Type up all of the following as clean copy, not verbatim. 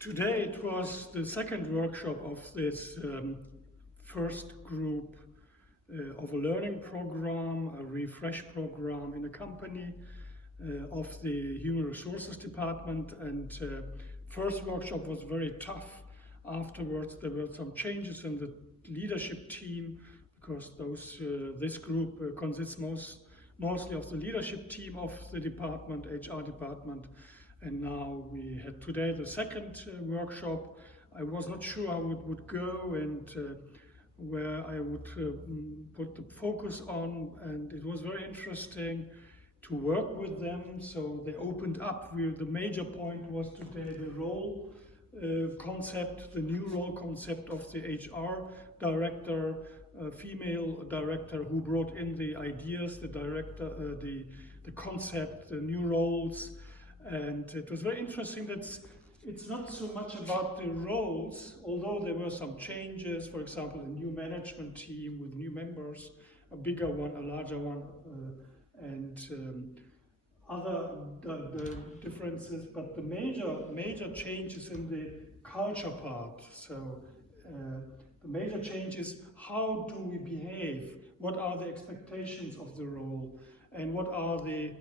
Today it was the second workshop of this first group of a learning program, a refresh program in a company of the Human Resources Department. And first workshop was very tough. Afterwards there were some changes in the leadership team, because this group consists mostly of the leadership team of the department, HR department. And now we had today the second workshop. I was not sure how it would go and where I would put the focus on, and it was very interesting to work with them. So they opened up. The major point was today the role concept, the new role concept of the HR director, female director who brought in the ideas, the director, the concept, the new roles. And it was very interesting that it's not so much about the roles, although there were some changes. For example, a new management team with new members, a bigger one, a larger one, and other the differences. But the major changes in the culture part. So the major change is, how do we behave? What are the expectations of the role? And what are the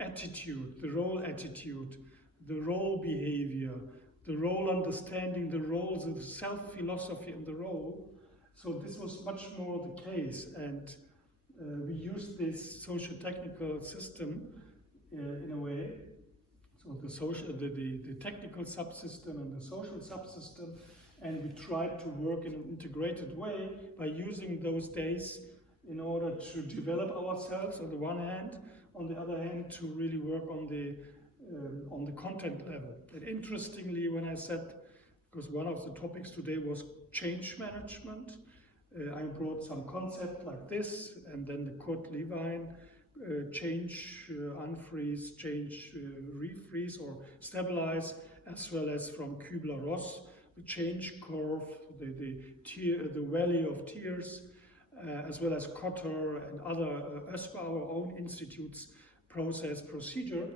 attitude, the role attitude, the role behavior, the role understanding, the roles, the self-philosophy in the role. So this was much more the case, and we used this social-technical system in a way. So the technical subsystem and the social subsystem, and we tried to work in an integrated way by using those days in order to develop ourselves on the one hand, on the other hand to really work on the content level. And interestingly, when I said, because one of the topics today was change management, I brought some concept like this, and then the Kurt Lewin, change, unfreeze, change, refreeze or stabilize, as well as from Kübler-Ross, the change curve, the valley of tears, as well as Kotter and other oezpa, our own institute's process procedure.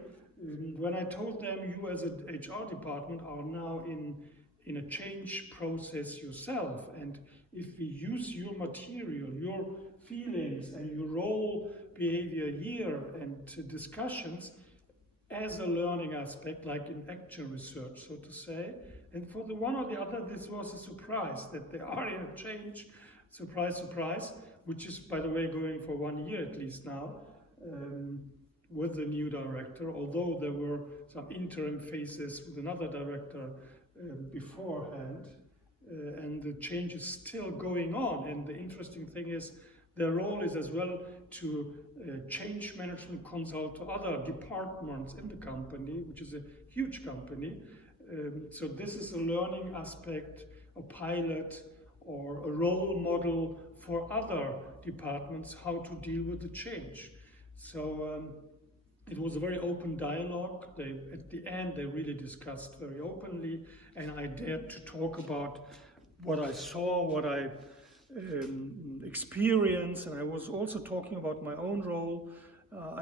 When I told them, you as an HR department are now in a change process yourself, and if we use your material, your feelings and your role behavior here and discussions as a learning aspect, like in actual research, so to say, and for the one or the other, this was a surprise that they are in a change. Surprise, surprise, which is, by the way, going for 1 year at least now with the new director, although there were some interim phases with another director beforehand, and the change is still going on. And the interesting thing is, their role is as well to change management consult to other departments in the company, which is a huge company. So this is a learning aspect, a pilot, or a role model for other departments, how to deal with the change. So it was a very open dialogue. At the end, they really discussed very openly, and I dared to talk about what I saw, what I experienced, and I was also talking about my own role.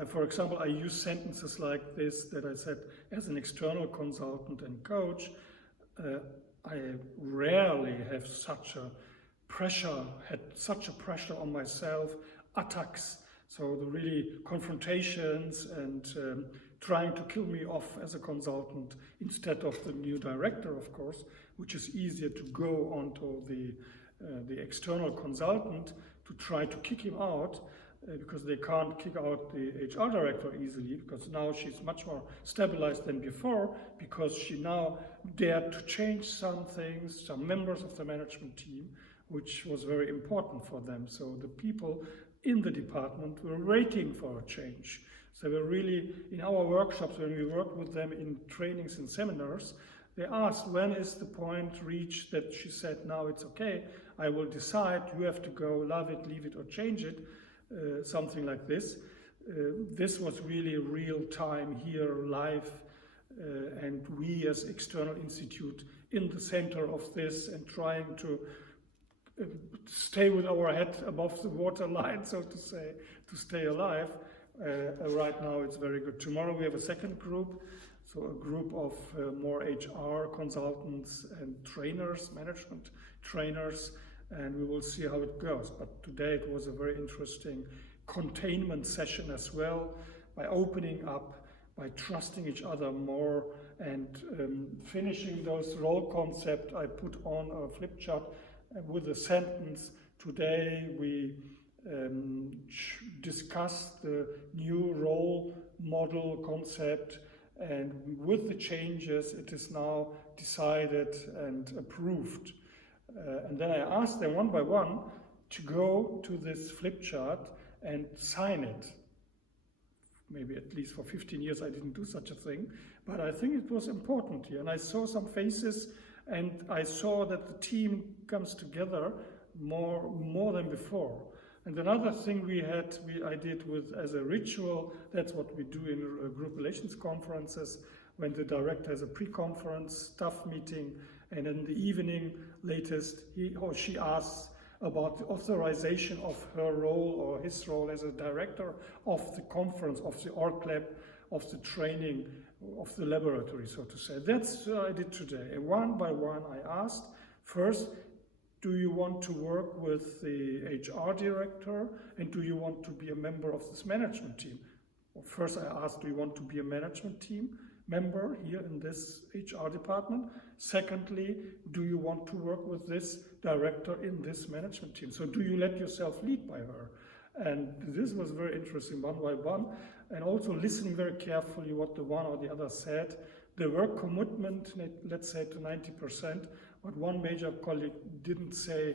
For example, I used sentences like this that I said, as an external consultant and coach, I rarely have had such a pressure on myself, attacks, so the really confrontations and trying to kill me off as a consultant instead of the new director, of course, which is easier to go onto the external consultant to try to kick him out, because they can't kick out the HR director easily, because now she's much more stabilized than before, because she now dared to change some things, some members of the management team, which was very important for them. So the people in the department were waiting for a change. So they were really, in our workshops, when we worked with them in trainings and seminars, they asked, when is the point reached that she said, now it's okay, I will decide, you have to go, love it, leave it, or change it. Something like this. This was really real time here, live, and we as external institute in the center of this and trying to stay with our head above the waterline, so to say, to stay alive. Right now it's very good. Tomorrow we have a second group, so a group of more HR consultants and trainers, management trainers, and we will see how it goes. But today it was a very interesting containment session as well, by opening up, by trusting each other more, and finishing those role concept. I put on a flip chart with a sentence: today we discussed the new role model concept, and with the changes it is now decided and approved. And then I asked them one by one to go to this flip chart and sign it. Maybe at least for 15 years I didn't do such a thing, but I think it was important here. And I saw some faces, and I saw that the team comes together more than before. And another thing I did as a ritual, that's what we do in group relations conferences, when the director has a pre-conference staff meeting, and in the evening latest he or she asks about the authorization of her role or his role as a director of the conference, of the org lab, of the training, of the laboratory, so to say. That's what I did today. And one by one I asked, first, do you want to work with the HR director, and do you want to be a member of this management team? Well, first I asked, do you want to be a management team member here in this HR department? Secondly, do you want to work with this director in this management team? So do you let yourself lead by her? And this was very interesting, one by one, and also listening very carefully what the one or the other said. The work commitment, let's say to 90%, but one major colleague didn't say,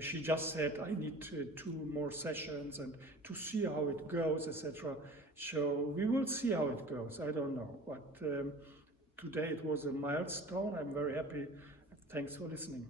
she just said, I need 2 more sessions and to see how it goes, etc. So we will see how it goes, I don't know. But today it was a milestone. I'm very happy. Thanks for listening.